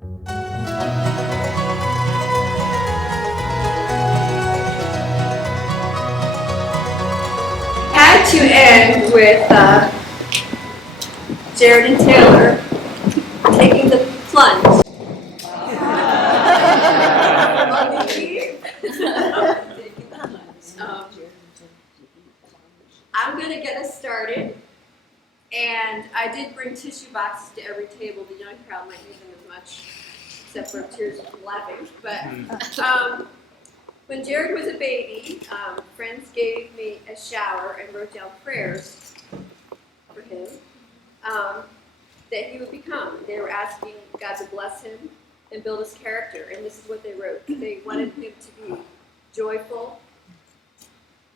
Had to end with Jared and Taylor taking the plunge. I'm going to get us started, and I did bring tissue boxes to every table. The young crowd might use them as much, except for tears from laughing. But when Jared was a baby, friends gave me a shower and wrote down prayers for him that he would become. They were asking God to bless him and build his character, and this is what they wrote. They wanted him to be joyful,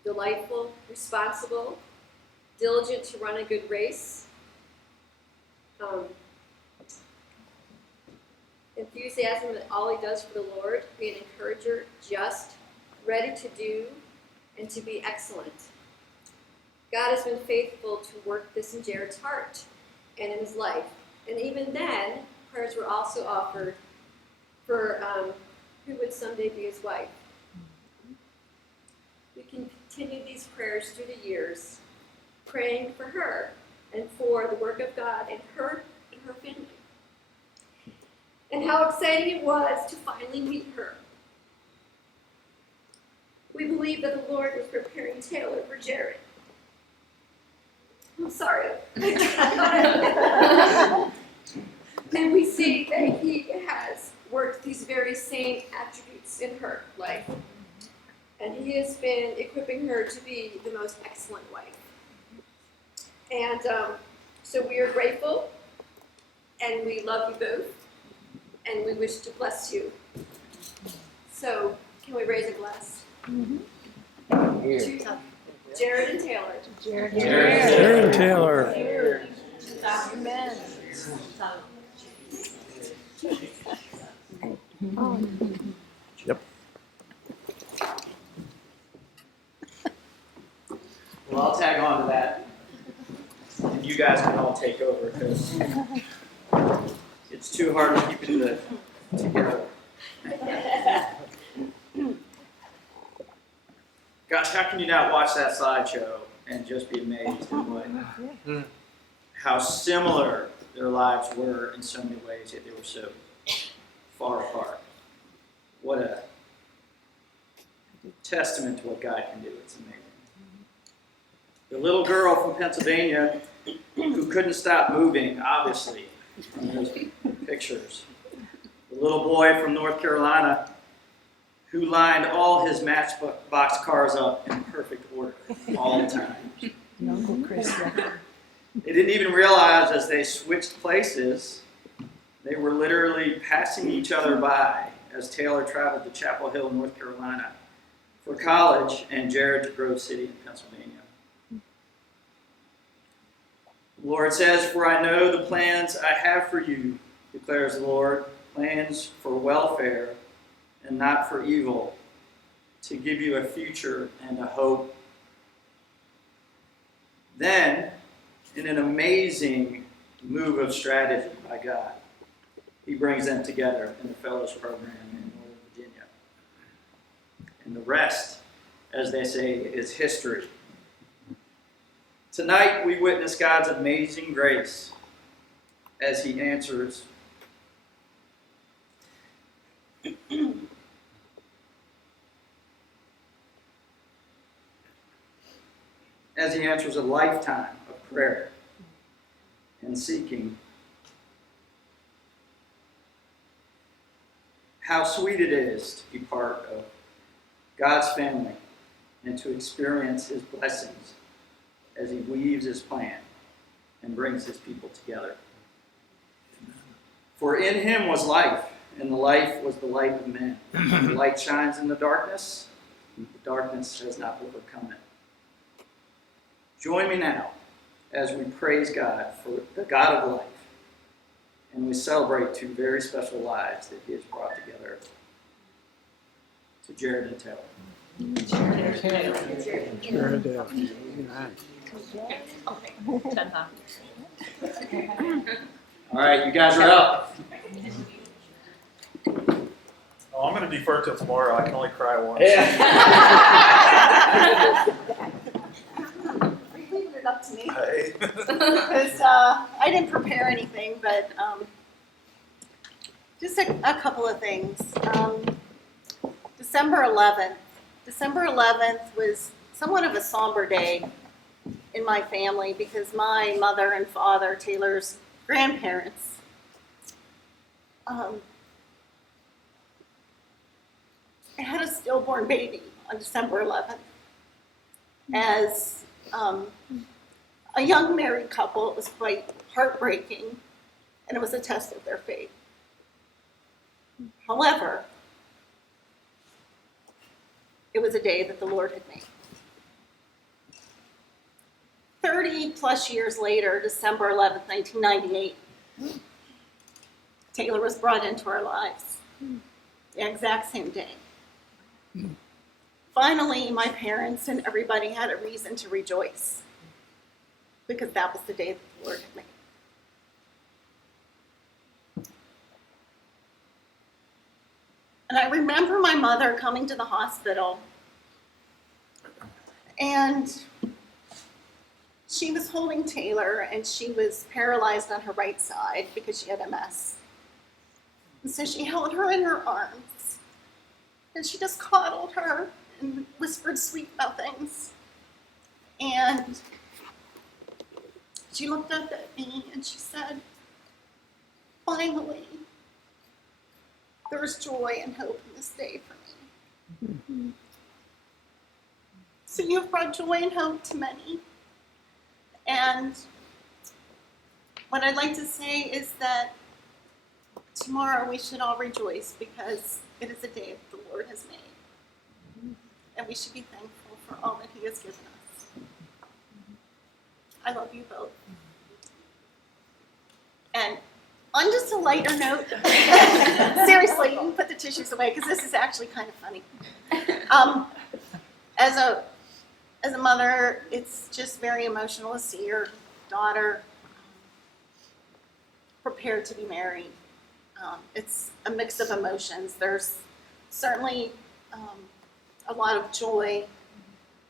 delightful, responsible, diligent to run a good race, enthusiasm in all he does for the Lord, be an encourager, just, ready to do, and to be excellent. God has been faithful to work this in Jared's heart and in his life. And even then, prayers were also offered for who would someday be his wife. We can continue these prayers through the years, praying for her and for the work of God in her and her family. And how exciting it was to finally meet her. We believe that the Lord was preparing Taylor for Jared. I'm sorry. And we see that he has worked these very same attributes in her life. And he has been equipping her to be the most excellent wife. And so we are grateful, and we love you both, and we wish to bless you. So, can we raise a glass? Mm-hmm. To Jared and Taylor. Jared and Taylor. Amen. Yep. Well, I'll tag on to that, and you guys can all take over because it's too hard to keep it together. Gosh, how can you not watch that slideshow and just be amazed at how similar their lives were in so many ways, yet they were so far apart. What a testament to what God can do. It's amazing. The little girl from Pennsylvania who couldn't stop moving, obviously, from those pictures. The little boy from North Carolina who lined all his Matchbox cars up in perfect order all the time. Uncle Chris. They didn't even realize as they switched places, they were literally passing each other by as Taylor traveled to Chapel Hill, North Carolina for college and Jared to Grove City in Pennsylvania. The Lord says, "For I know the plans I have for you, declares the Lord, plans for welfare and not for evil, to give you a future and a hope." Then, in an amazing move of strategy by God, he brings them together in the Fellows Program in Northern Virginia. And the rest, as they say, is history. Tonight, we witness God's amazing grace as he answers a lifetime of prayer and seeking. How sweet it is to be part of God's family and to experience his blessings as he weaves his plan and brings his people together. For in him was life, and the life was the light of men. The light shines in the darkness has not overcome it. Join me now as we praise God for the God of life, and we celebrate two very special lives that he has brought together to Jared and Taylor. All right, you guys are up. defer till tomorrow. I can only cry once. Are you leaving it up to me? Hey. Because I didn't prepare anything, but just a couple of things. December 11th. December 11th was somewhat of a somber day in my family because my mother and father, Taylor's grandparents, had a stillborn baby on December 11th. As a young married couple, it was quite heartbreaking, and it was a test of their faith. However, it was a day that the Lord had made. 30 plus years later, December 11th, 1998, Taylor was brought into our lives the exact same day. Finally, my parents and everybody had a reason to rejoice because that was the day that the Lord had made. And I remember my mother coming to the hospital, and she was holding Taylor, and she was paralyzed on her right side because she had MS. And so she held her in her arms, and she just coddled her and whispered sweet nothings. And she looked up at me and she said, "Finally, there's joy and hope in this day for me." So you've brought joy and hope to many. And what I'd like to say is that tomorrow we should all rejoice because it is a day that the Lord has made. And we should be thankful for all that He has given us. I love you both. And on just a lighter note, seriously, you can put the tissues away because this is actually kind of funny. As a mother, it's just very emotional to see your daughter prepared to be married. It's a mix of emotions. There's certainly a lot of joy.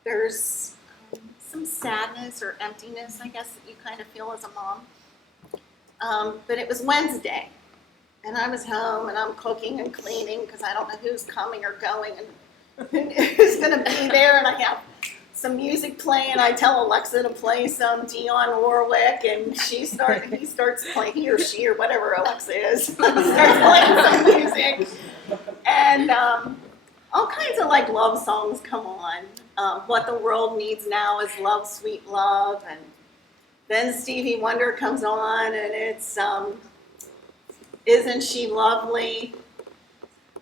There's some sadness or emptiness, I guess, that you kind of feel as a mom. But it was Wednesday, and I was home, and I'm cooking and cleaning because I don't know who's coming or going and who's going to be there, and I have some music playing. I tell Alexa to play some Dionne Warwick, and he starts playing, he or she or whatever Alexa is, starts playing some music, and all kinds of like love songs come on. What the World Needs Now is Love, Sweet Love, and then Stevie Wonder comes on, and it's Isn't She Lovely?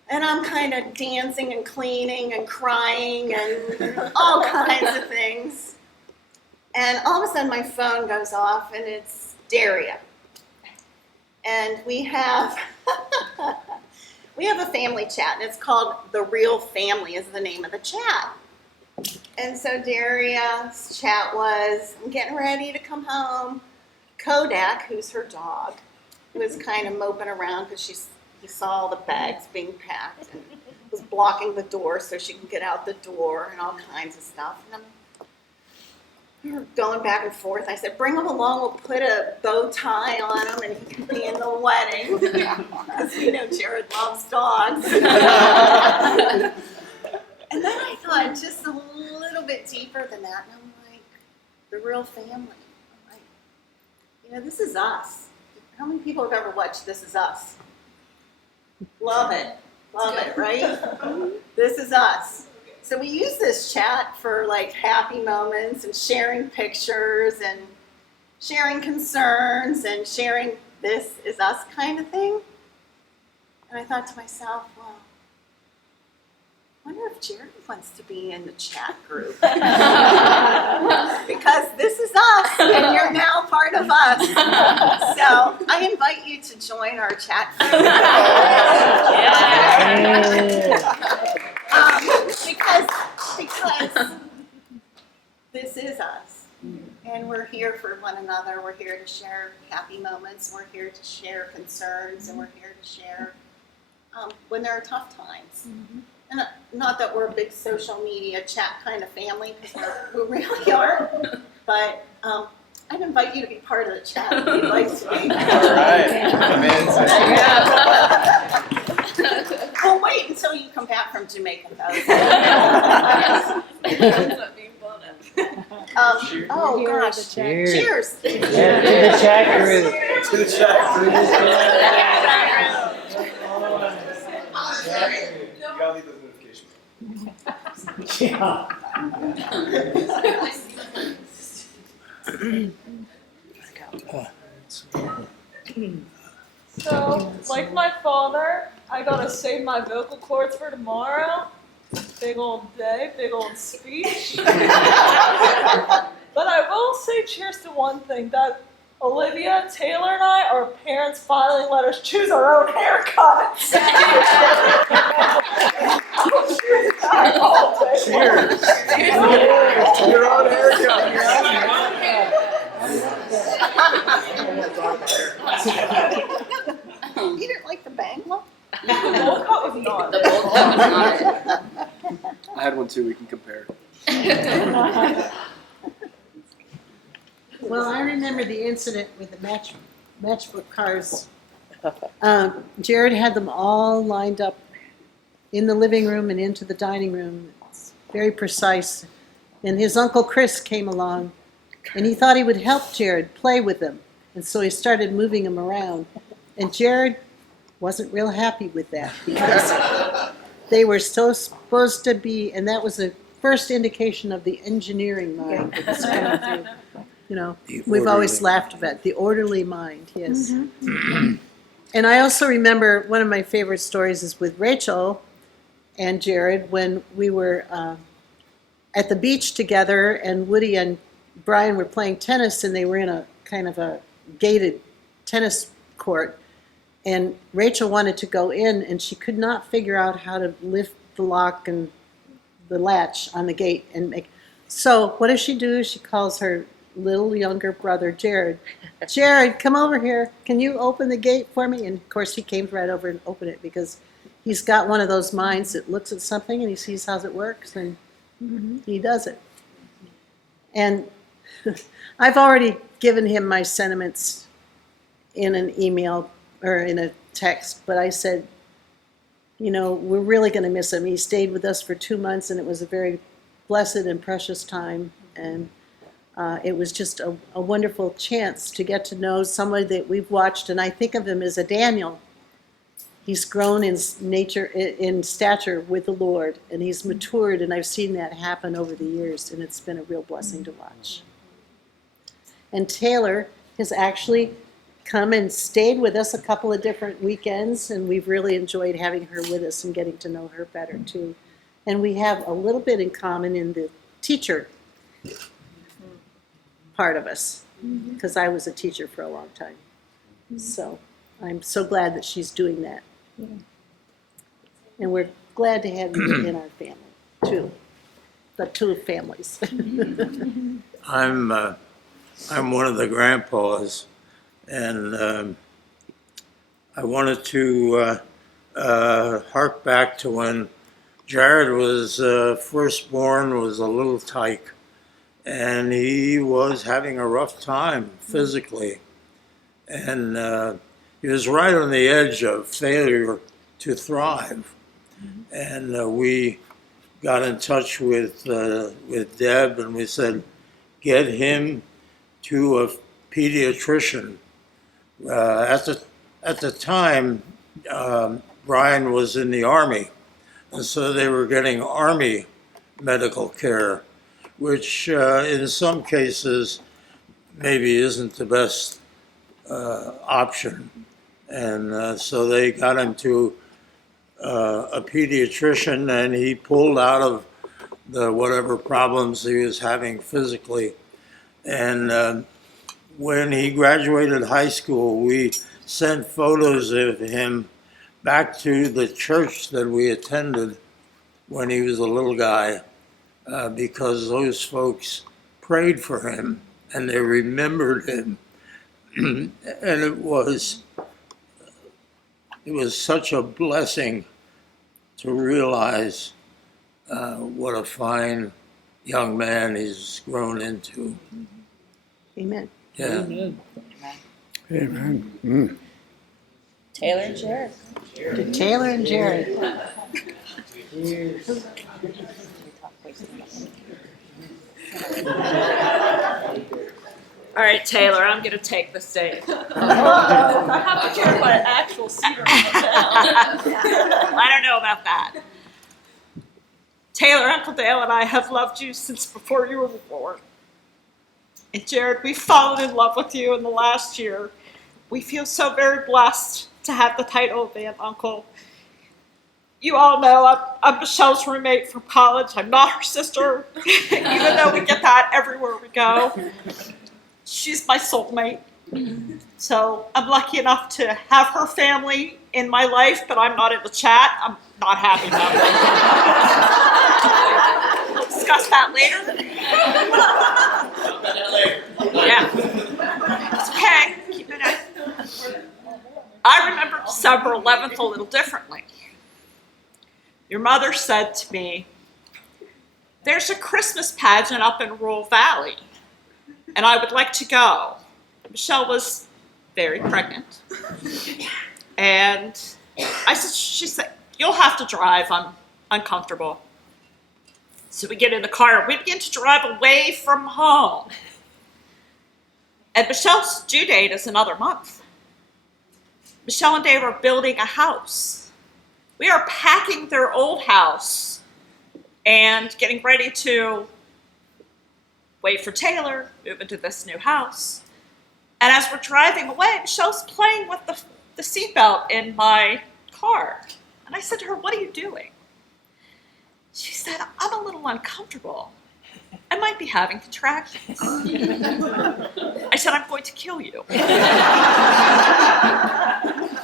And I'm kind of dancing and cleaning and crying and all kinds of things. And all of a sudden my phone goes off, and it's Daria. And we have a family chat, and it's called The Real Family is the name of the chat. And so Daria's chat was, "I'm getting ready to come home." Kodak, who's her dog, was kind of moping around because he saw all the bags being packed and was blocking the door so she can get out the door and all kinds of stuff. And we were going back and forth. I said, "Bring him along. We'll put a bow tie on him and he can be in the wedding." Because we know Jared loves dogs. And then I thought just a little bit deeper than that. And I'm like, the real family. I'm like, this is us. How many people have ever watched This Is Us? Love it, right? This is us. So we use this chat for like happy moments and sharing pictures and sharing concerns and sharing this is us kind of thing. And I thought to myself, well, I wonder if Jared wants to be in the chat group. Because this is us, and you're now part of us. So I invite you to join our chat group. Because this is us. And we're here for one another. We're here to share happy moments. We're here to share concerns, and we're here to share when there are tough times. And not that we're a big social media chat kind of family, because we really are, but I'd invite you to be part of the chat if you'd like to be. All right. Well, wait until you come back from Jamaica, though. Oh, gosh. Cheers. Yeah, to the chat group. To the chat. You gotta leave those notifications. So, like my father, I gotta save my vocal cords for tomorrow. Big old day, big old speech. But I will say cheers to one thing, that Olivia, Taylor, and I, our parents finally let us choose our own haircuts. Cheers. Your own haircut. You didn't like the bang look? The bowl cut was not. The bowl cut was not it. I had one too. We can compare. Well, I remember the incident with the matchbook cars. Jared had them all lined up in the living room and into the dining room. It's very precise. And his Uncle Chris came along, and he thought he would help Jared play with them. And so he started moving them around. And Jared wasn't real happy with that, because they were so supposed to be, and that was the first indication of the engineering mind that was coming through. You know, we've always laughed about the orderly mind, yes. And I also remember one of my favorite stories is with Rachel and Jared when we were at the beach together, and Woody and Brian were playing tennis, and they were in a kind of a gated tennis court. And Rachel wanted to go in, and she could not figure out how to lift the lock and the latch on the gate and make. So what does she do? She calls her little younger brother, Jared. Jared, come over here. Can you open the gate for me? And of course he came right over and opened it, because he's got one of those minds that looks at something and he sees how it works, and he does it. And I've already given him my sentiments in an email or in a text, but I said, you know, we're really going to miss him. He stayed with us for 2 months, and it was a very blessed and precious time. And it was just a wonderful chance to get to know somebody that we've watched, and I think of him as a Daniel. He's grown in stature with the Lord, and he's matured, and I've seen that happen over the years, and it's been a real blessing to watch. And Taylor has actually come and stayed with us a couple of different weekends, and we've really enjoyed having her with us and getting to know her better too. And we have a little bit in common in the teacher part of us, because I was a teacher for a long time. So I'm so glad that she's doing that. And we're glad to have you in our family too, the two families. I'm one of the grandpas, and I wanted to hark back to when Jared was first born, was a little tyke, and he was having a rough time physically, and he was right on the edge of failure to thrive. And we got in touch with Deb, and we said, get him to a pediatrician. At the time, Brian was in the Army, and so they were getting Army medical care, which in some cases maybe isn't the best option. And so they got him to a pediatrician, and he pulled out of the whatever problems he was having physically. And when he graduated high school, we sent photos of him back to the church that we attended when he was a little guy, because those folks prayed for him and they remembered him. And it was it was such a blessing to realize what a fine young man he's grown into. Amen. Yeah. Amen. Taylor and Jarad. To Taylor and Jarad. All right, Taylor, I'm going to take the stage. I have to carry my actual cedar. I don't know about that. Taylor, Uncle Dale, and I have loved you since before you were born. And Jared, we've fallen in love with you in the last year. We feel so very blessed to have the title of aunt uncle. You all know I'm Michelle's roommate from college. I'm not her sister, even though we get that everywhere we go. She's my soulmate. So I'm lucky enough to have her family in my life, but I'm not in the chat. I'm not happy about it. We'll discuss that later. Yeah. It's okay. Keep it in. I remember December 11th a little differently. Your mother said to me, "There's a Christmas pageant up in Rural Valley, and I would like to go." Michelle was very pregnant. And she said, "You'll have to drive. I'm uncomfortable." So we get in the car and we begin to drive away from home. And Michelle's due date is another month. Michelle and Dave are building a house. We are packing their old house and getting ready to wait for Taylor, move into this new house. And as we're driving away, Michelle's playing with the seatbelt in my car. And I said to her, "What are you doing?" She said, "I'm a little uncomfortable. I might be having contractions." I said, "I'm going to kill you."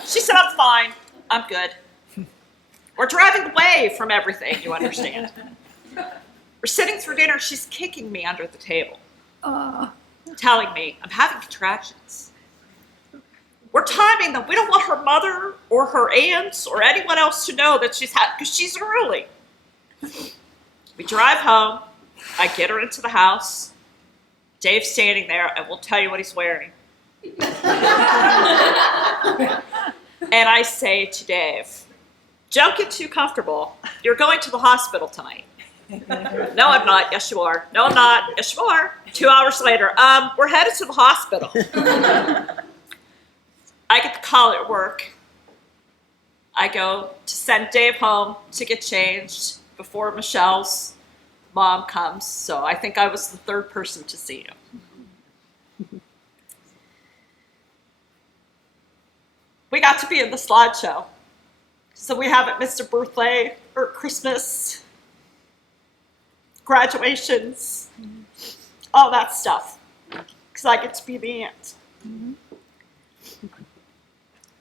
She said, "I'm fine. I'm good." We're driving away from everything, you understand. We're sitting through dinner. She's kicking me under the table, telling me I'm having contractions. We're timing them. We don't want her mother or her aunts or anyone else to know that because she's early. We drive home. I get her into the house. Dave's standing there. I won't tell you what he's wearing. And I say to Dave, "Don't get too comfortable. You're going to the hospital tonight." "No, I'm not." "Yes, you are." "No, I'm not." "Yes, you are." 2 hours later, "We're headed to the hospital." I get the call at work. I go to send Dave home to get changed before Michelle's mom comes. So I think I was the third person to see him. We got to be in the slideshow. So we haven't missed a birthday or Christmas, graduations, all that stuff, because I get to be the aunt.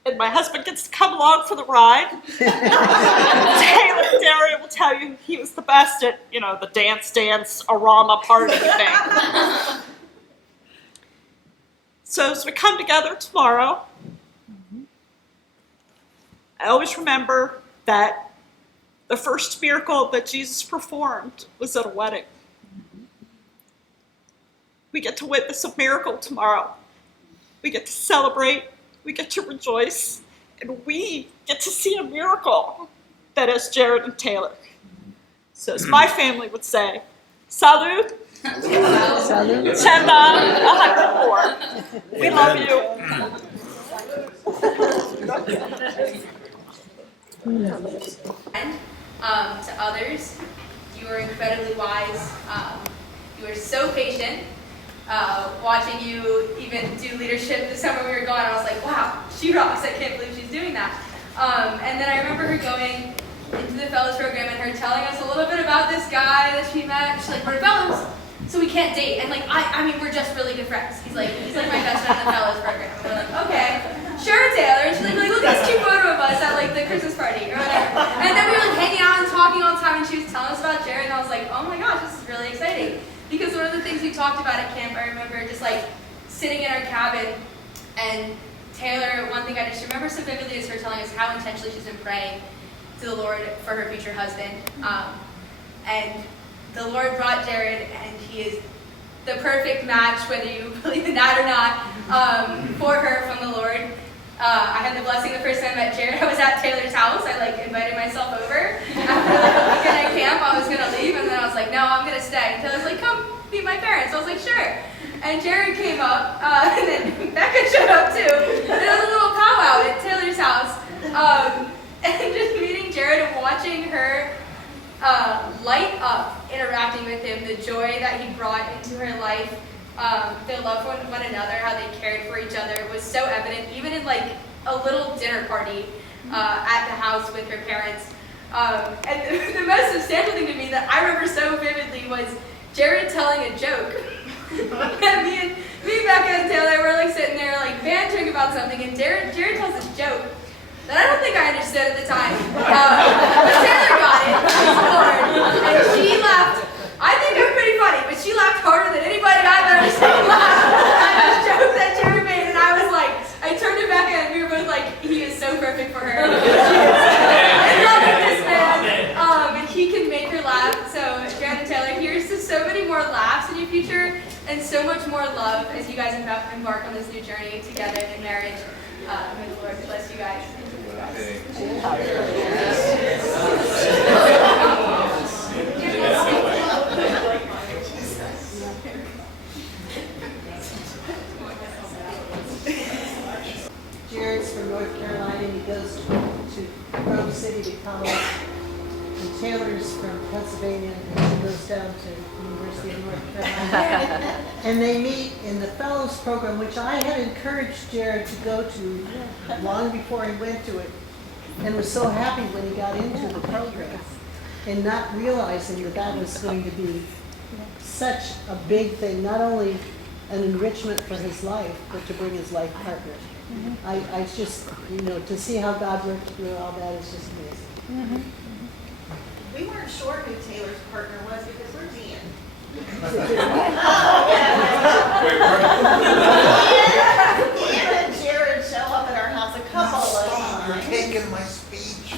And my husband gets to come along for the ride. Taylor and Jarad will tell you he was the best at, the dance, arama party thing. So as we come together tomorrow, I always remember that the first miracle that Jesus performed was at a wedding. We get to witness a miracle tomorrow. We get to celebrate, we get to rejoice, and we get to see a miracle that is Jared and Taylor. So as my family would say, Salud, Salud. Chenda, 104. We love you. To others, you were incredibly wise. You were so patient. Watching you even do leadership the summer we were gone, I was like, wow, she rocks. I can't believe she's doing that. And then I remember her going into the fellows program and her telling us a little bit about this guy that she met. She's like, "We're fellows, so we can't date." And I mean, we're just really good friends. He's like my best friend in the fellows program. And we're like, okay, sure, Taylor. And she's like, look at this cute photo of us at the Christmas party or whatever. And then we were hanging out and talking all the time, and she was telling us about Jared, and I was like, oh my gosh, this is really exciting. Because one of the things we talked about at camp, I remember just sitting in our cabin and Taylor, one thing I just remember so vividly is her telling us how intentionally she's been praying to the Lord for her future husband. And the Lord brought Jared, and he is the perfect match, whether you believe in that or not, for her from the Lord. I had the blessing the first time I met Jared. I was at Taylor's house. I invited myself over. After a weekend at camp, I was gonna leave, and then I was like, no, I'm gonna stay. And Taylor's like, come meet my parents. I was like, sure. And Jared came up, and then Becca showed up too. And it was a little powwow at Taylor's house. And just meeting Jared and watching her light up interacting with him, the joy that he brought into her life, their love for one another, how they cared for each other was so evident, even in a little dinner party at the house with her parents. And the most substantial thing to me that I remember so vividly was Jared telling a joke. And me, Becca, and Taylor were sitting there bantering about something, and Jared tells this joke that I don't think I understood at the time. But Taylor got it, praise the Lord, and she laughed. I think I'm pretty funny, but she laughed harder than anybody I've ever seen laugh at this joke that Jared made, and I was I turned to Becca, and we were both he is so perfect for her. I love this man, and he can make her laugh. So, Jared and Taylor, here's to so many more laughs in your future, and so much more love as you guys embark on this new journey together in marriage. May the Lord bless you guys. Jared's from North Carolina, and he goes to Grove City to college. And Taylor's from Pennsylvania, and she goes down to the University of North Carolina. And they meet in the Fellows Program, which I had encouraged Jared to go to long before he went to it, and was so happy when he got into the program, and not realizing that that was going to be such a big thing, not only an enrichment for his life, but to bring his life partner. I just, to see how God worked through all that is just amazing. We weren't sure who Taylor's partner was because we're Dan. Dan and Jared show up at our house a couple of times. You're taking my speech.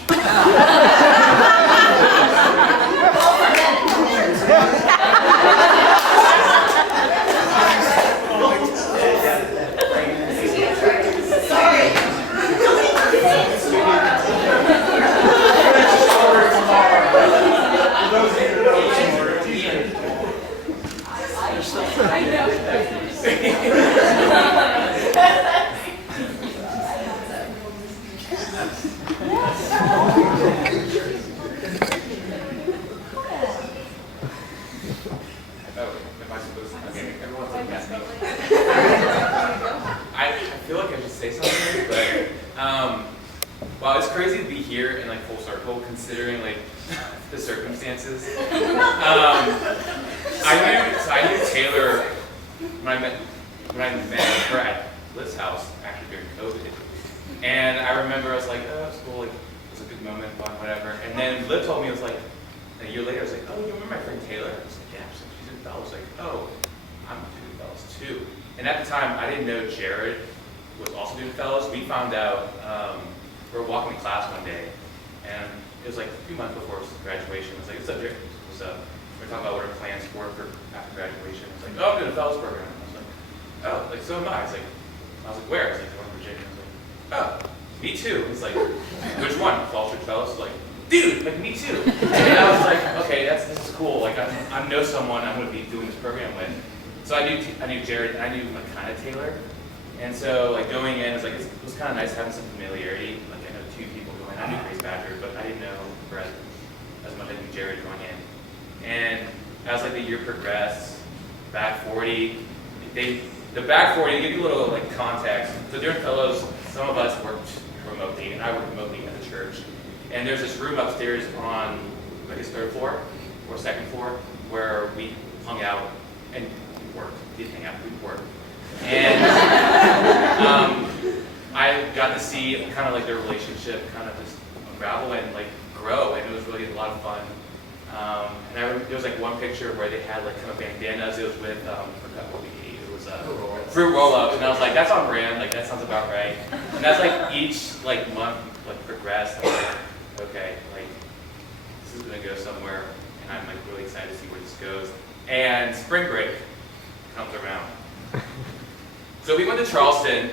Wow, it's crazy to be here in like full circle, considering like the circumstances. I knew Taylor when I met her at Liv's house actually during COVID, and I remember I was like, oh, it's cool, like it was a good moment, fun, whatever. And then Liv told me, it was like a year later, I was like, oh, you remember my friend Taylor? I was like, yeah. She's in Fellows. Like, oh, I'm doing Fellows too. And at the time, I didn't know Jared was also doing Fellows. We found out. We were walking to class one day, and it was like a few months before graduation. I was like, what's up, Jared? What's up? We were talking about what our plans were for after graduation. I was like, oh, I'm doing a Fellows program. I was like, oh, like so am I. I was like, where? I was like, going to Virginia. I was like, oh, me too. He's like, which one? Fall Church Fellows? Like, dude, like me too. And I was like, okay, this is cool. Like I know someone I'm going to be doing this program with. So I knew Jared, and I knew like kind of Taylor. And so like going in, it was kind of nice having some familiarity. Like I know two people going in. I knew Grace Badger, but I didn't know Brett as much as I knew Jared going in. And as like the year progressed, back 40, the back 40, to give you a little like context. So during Fellows, some of us worked remotely, and I worked remotely at the church. And there's this room upstairs on I guess third floor or second floor where we hung out and we worked. We didn't hang out, we worked. And I got to see kind of like their relationship kind of just unravel and like grow, and it was really a lot of fun. And there was like one picture where they had like kind of bandanas. It was with I forgot what we ate. It was fruit roll-up, and I was like, that's on brand, like that sounds about right. And that's like each like month like progressed. I'm like, okay, like this is gonna go somewhere, and I'm like really excited to see where this goes. And spring break comes around, so we went to Charleston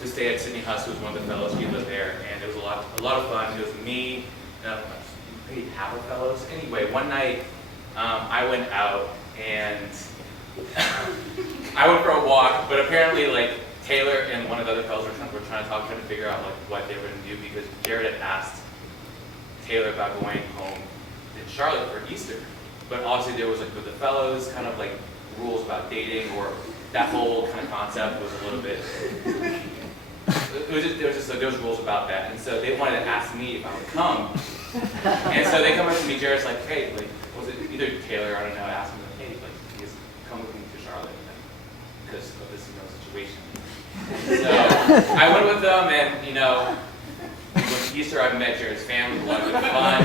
to stay at Sydney Huss, who was one of the fellows. We lived there, and it was a lot of fun. It was me, maybe half the fellows. Anyway, one night I went out and I went for a walk, but apparently like Taylor and one of the other fellows were trying to figure out like what they were going to do, because Jared had asked Taylor about going home in Charlotte for Easter. But obviously there was like with the fellows kind of like rules about dating, or that whole kind of concept was a little bit. There was rules about that, and so they wanted to ask me if I would come. And so they come up to me, Jared's like, hey, like, was it either Taylor, I don't know, asked me, like, hey, like, please come with me to Charlotte, like, because of this, situation. So I went with them, and, with Easter, I met Jared's family, a lot of fun.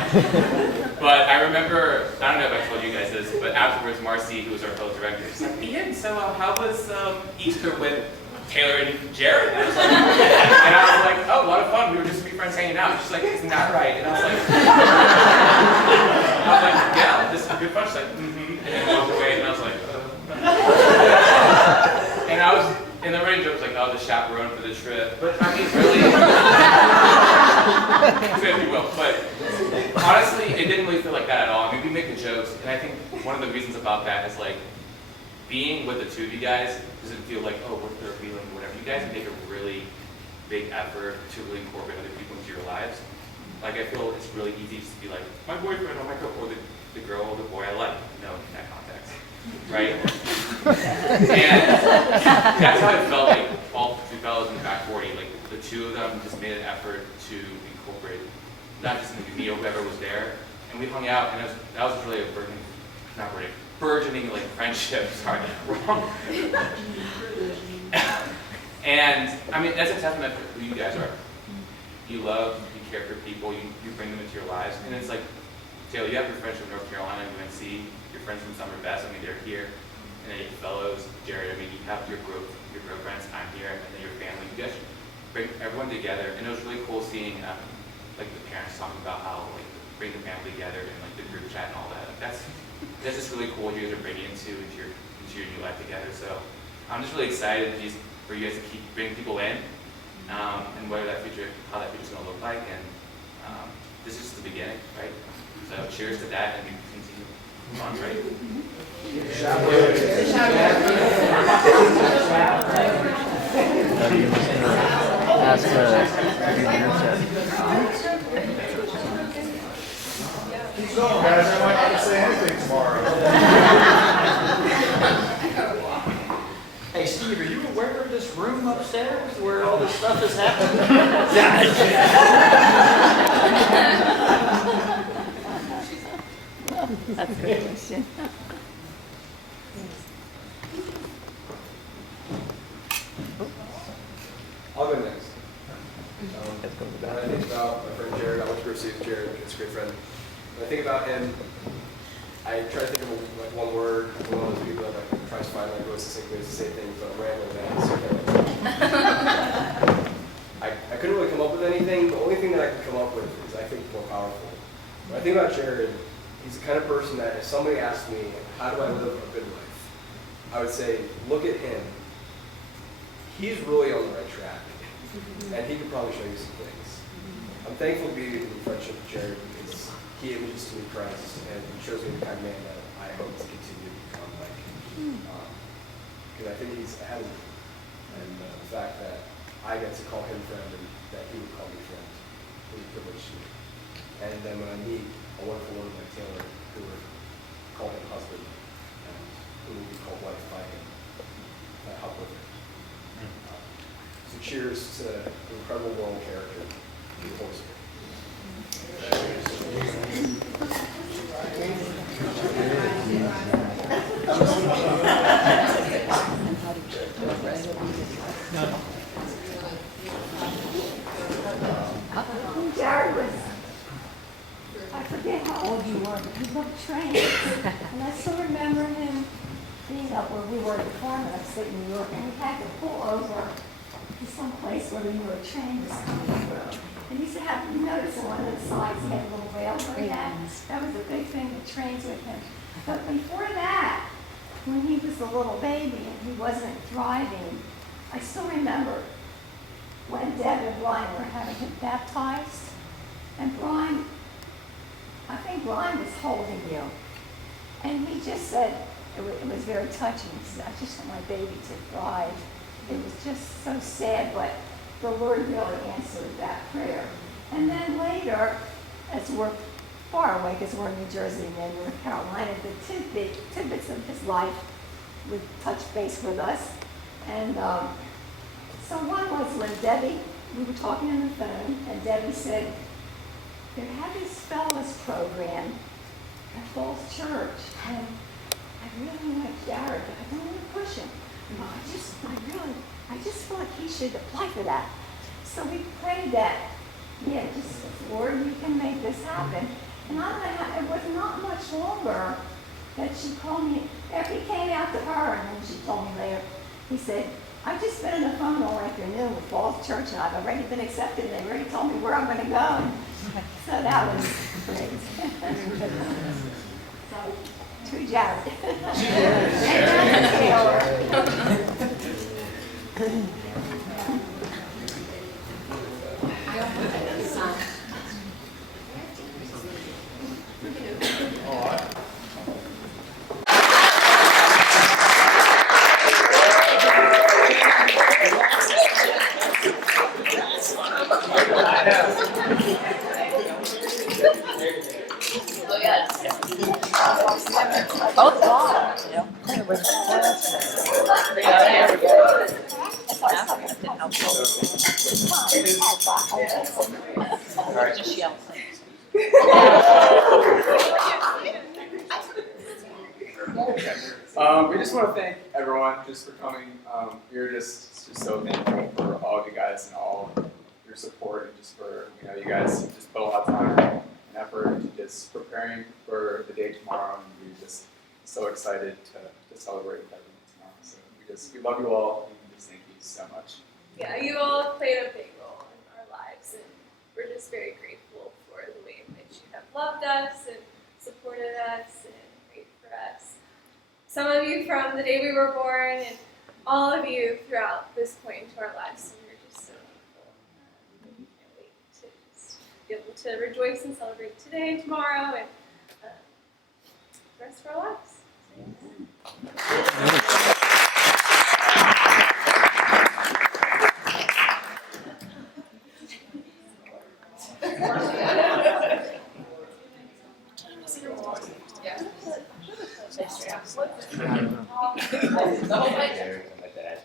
But I remember, I don't know if I told you guys this, but afterwards, Marcy, who was our fellow director, was like, Ian, so how was Easter with Taylor and Jarad? And I was like, oh, a lot of fun. We were just three friends hanging out. She's like, isn't that right? And I was like, yeah, this is good fun. She's like, mm-hmm. And then walked away, and I was like, and I was, in the range, I was like, oh, the chaperone for the trip. But I mean, really, if you will. But honestly, it didn't really feel like that at all. I mean, we make the jokes, and I think one of the reasons about that is like, being with the two of you guys doesn't feel like, oh, what's their feeling or whatever. You guys make a really big effort to really incorporate other people into your lives. Like, I feel it's really easy just to be like, my boyfriend or my girlfriend, or the girl or the boy I like, in that context, right? And that's how it felt like all three fellows in the back 40. Like, the two of them just made an effort to incorporate, not just me or whoever was there. And we hung out, and that was really a burgeoning like friendship. Sorry, wrong. And I mean, that's a testament to who you guys are. You love, you care for people, you bring them into your lives. And it's like, Taylor, you have your friends from North Carolina, UNC, your friends from Summer Best, I mean, they're here. And then your fellows, Jared, I mean, you have your girlfriends, I'm here, and then your family. You guys bring everyone together. And it was really cool seeing like the parents talking about how like bring the family together and like the group chat and all that. Like, that's just really cool what you guys are bringing into your new life together. So I'm just really excited for you guys to keep bringing people in, and how that future's going to look like. And this is just the beginning, right? So cheers to that, and we continue on, right? Keep going, guys. I might not say anything tomorrow. Hey, Steve, are you aware of this room upstairs where all this stuff is happening? That's a good question. I'll go next. When I think about my friend Jared, I went to Rehearsal with Jared, it's a great friend. When I think about him, I try to think of like one word, one of those people that like tries to find like what's the same ways to say things, but I'm rambling that. I couldn't really come up with anything. The only thing that I could come up with is I think more powerful. When I think about Jared, he's the kind of person that if somebody asked me, how do I live a good life? I would say, look at him. He's really on the right track. And he could probably show you some things. I'm thankful to be in friendship with Jared because he introduced me to Christ and he shows me the kind of man that I hope to continue to become like. Because I think he's ahead of me. And the fact that I get to call him friend and that he would call me friend is a privilege to me. And then when I meet a wonderful woman like Taylor, who would call him husband and who will be called wife by him, that help with it. So cheers to the incredible moral character of the Holy Spirit. Jared was, I forget how old you were, but he looked trained. And I still remember him being up where we were at the farm in upstate New York, and we had to pull over to some place where we knew a train was coming through. And he said, have you noticed on one of the sides he had a little rail like that? That was a big thing, the trains with him. But before that, when he was a little baby and he wasn't driving, I still remember when Deb and Brian were having him baptized. And Brian, I think Brian was holding you. And he just said, it was very touching. He said, I just want my baby to thrive. It was just so sad, but the Lord really answered that prayer. And then later, as we're far away, because we're in New Jersey and then North Carolina, the tidbits of his life would touch base with us. And so one was when Debbie, we were talking on the phone, and Debbie said, they had this fellows program at Falls Church, and I really like Jared, but I don't want to push him. No, I just feel like he should apply for that. So we prayed that, yeah, just Lord, you can make this happen. And I don't know how, it was not much longer that she called me, after he came out to her, and then she told me later, he said, I've just been on the phone all afternoon with Falls Church, and I've already been accepted, and they already told me where I'm going to go. So that was great. So, to Jared. Both long, you know. It was just yell. We just want to thank everyone just for coming. We're just so thankful for all of you guys and all of your support, and just for, you guys just put a lot of time and effort into just preparing for the day tomorrow, and we're just so excited to celebrate with everyone tomorrow. So we love you all, and we just thank you so much. Yeah, you all have played a big role in our lives, and we're just very grateful for the way in which you have loved us and supported us and prayed for us. Some of you from the day we were born, and all of you throughout this point into our lives, and we're just so thankful. We can't wait to just be able to rejoice and celebrate today and tomorrow and the rest of our lives. My dad.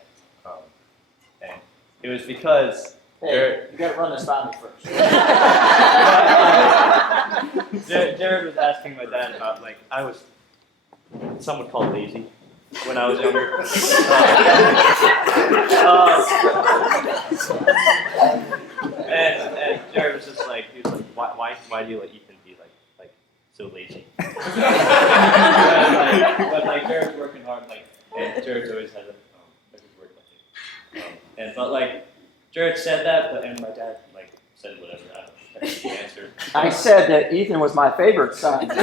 And it was because Hey, you got to run this by me first. Jared was asking my dad about, like, I was somewhat called lazy when I was younger. And Jared was just like, he was like, why do you let Ethan be like so lazy? but Jared's working hard, and Jared's always had a good work ethic. But Jared said that, and my dad said whatever. I don't know the answer. I said that Ethan was my favorite son. But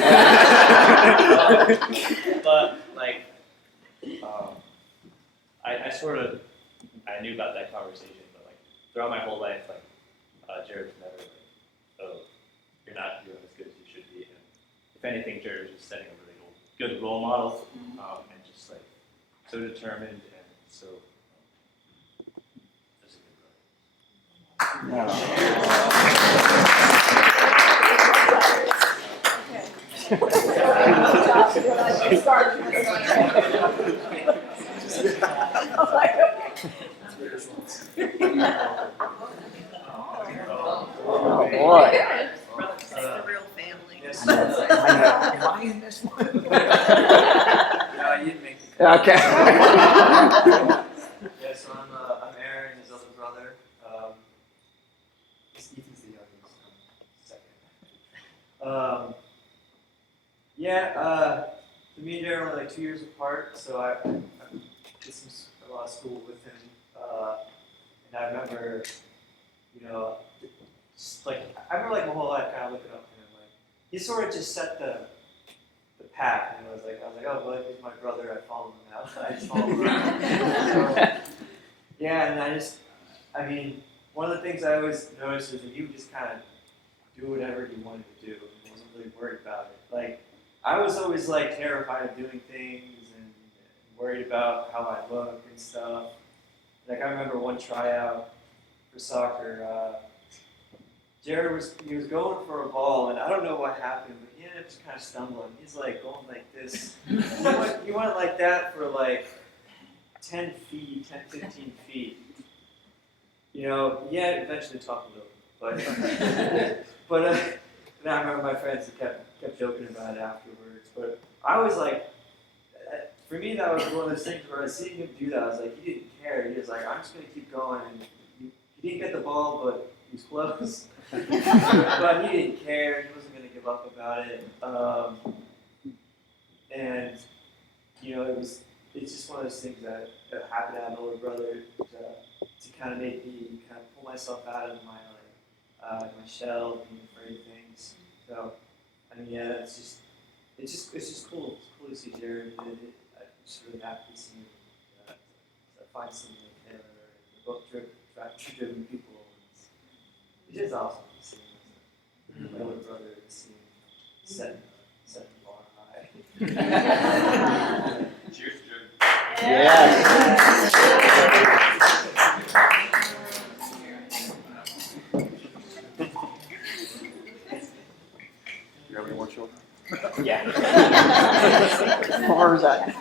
I knew about that conversation, but throughout my whole life, Jared's never oh, you're not doing as good as you should be. And if anything, Jared was just setting a really good role model, and just so determined and so just a good Oh boy. It's the real family. Yes, am I in this one? No, you didn't make the Okay. Yeah, so I'm Aaron, his other brother. Ethan's the youngest, second. me and Jared are only like 2 years apart, so I did a lot of school with him. And I remember, you know, just like, I remember like my whole life kind of looking up to him. Like, he sort of just set the path. And I was like, oh, well, he's my brother. I follow him now. I just follow him around. So, yeah, and I mean, one of the things I always noticed is that he would just kind of do whatever he wanted to do. He wasn't really worried about it. Like, I was always like terrified of doing things and worried about how I look and stuff. Like, I remember one tryout for soccer. Jared was going for a ball, and I don't know what happened, but he ended up just kind of stumbling. He's like going like this. He went like that for like 10 feet, 10, 15 feet. You know, yeah, eventually talked a little, but and I remember my friends kept joking about it afterwards. But I was like, for me, that was one of those things where I was seeing him do that. I was like, he didn't care. He was like, I'm just gonna keep going. And he didn't get the ball, but he was close. But he didn't care. He wasn't gonna give up about it. And you know, it's just one of those things that happened to have an older brother to kind of make me kind of pull myself out of my my shell, being afraid of things. So, I mean, yeah, it's just cool. It's cool to see Jared. I'm just really happy to see him. Find someone like Taylor, and both driven people. It's just awesome to see him as my older brother, to see him set the bar high. Cheers, Jared. Yes. You have any more children? Yeah. As far as I.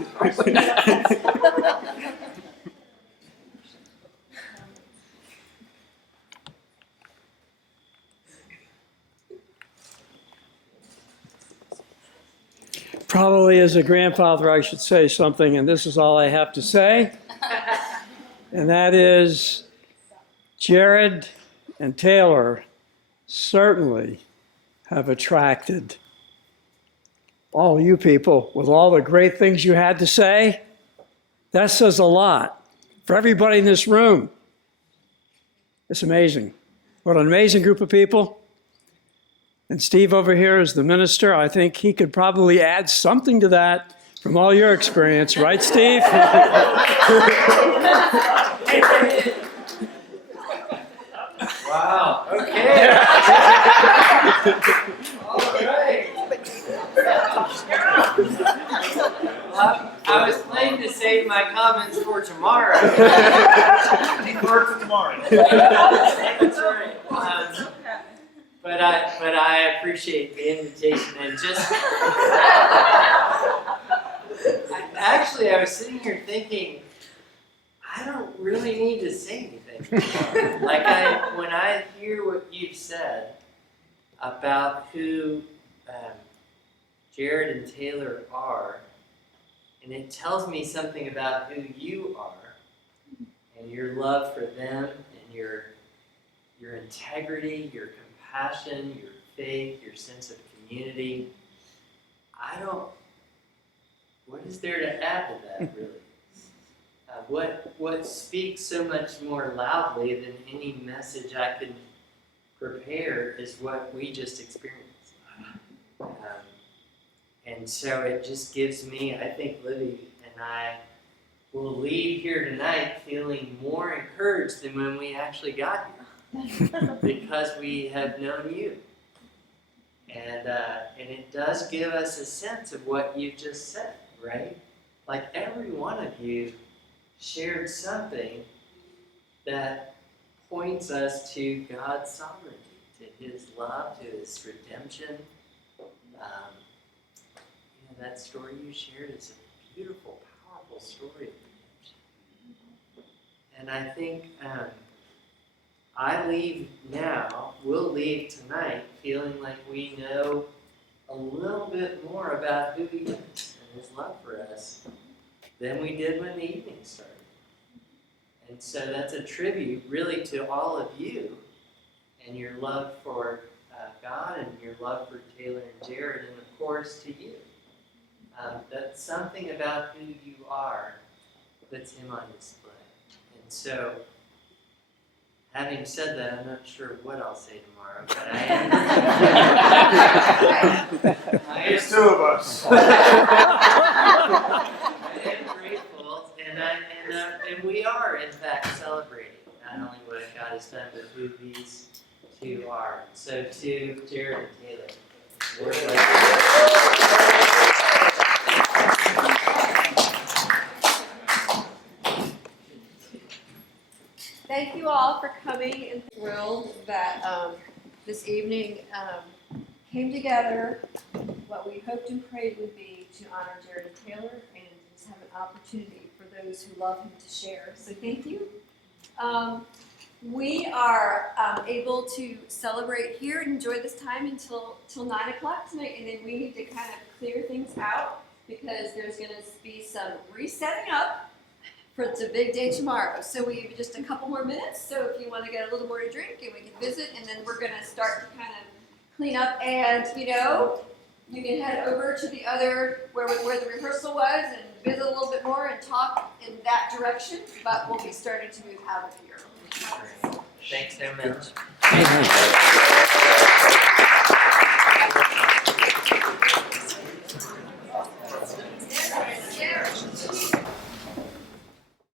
Probably as a grandfather, I should say something, and this is all I have to say. And that is, Jared and Taylor certainly have attracted all you people with all the great things you had to say. That says a lot for everybody in this room. It's amazing. What an amazing group of people. And Steve over here is the minister. I think he could probably add something to that from all your experience, right, Steve? Wow. Okay. All right. I was planning to save my comments for tomorrow. Defer to tomorrow. That's right. But I appreciate the invitation and just. Actually, I was sitting here thinking, I don't really need to say anything. When I hear what you've said about who Jared and Taylor are, and it tells me something about who you are, and your love for them, and your integrity, your compassion, your faith, your sense of community. What is there to add to that, really? What speaks so much more loudly than any message I could prepare is what we just experienced. And so it just gives me, I think Libby and I will leave here tonight feeling more encouraged than when we actually got here. Because we have known you. And it does give us a sense of what you just said, right? Like every one of you shared something that points us to God's sovereignty, to His love, to His redemption. That story you shared is a beautiful, powerful story of redemption. And I think we'll leave tonight feeling like we know a little bit more about who He is and His love for us than we did when the evening started. And so that's a tribute really to all of you and your love for God and your love for Taylor and Jared, and of course to you. that something about who you are puts him on display. And so, having said that, I'm not sure what I'll say tomorrow, but I am. There's two of us. I am grateful, and we are in fact celebrating not only what God has done, but who these two are. So to Jared and Taylor, we're Thank you all for coming, and thrilled that this evening came together what we hoped and prayed would be to honor Jared and Taylor and just have an opportunity for those who love him to share. So thank you. We are able to celebrate here and enjoy this time until 9 o'clock tonight, and then we need to kind of clear things out because there's going to be some resetting up. For it's a big day tomorrow. So we have just a couple more minutes. So if you want to get a little more to drink and we can visit, and then we're going to start to kind of clean up. And you can head over to the other where the rehearsal was and visit a little bit more and talk in that direction. But we'll be starting to move out of here. Thanks so much.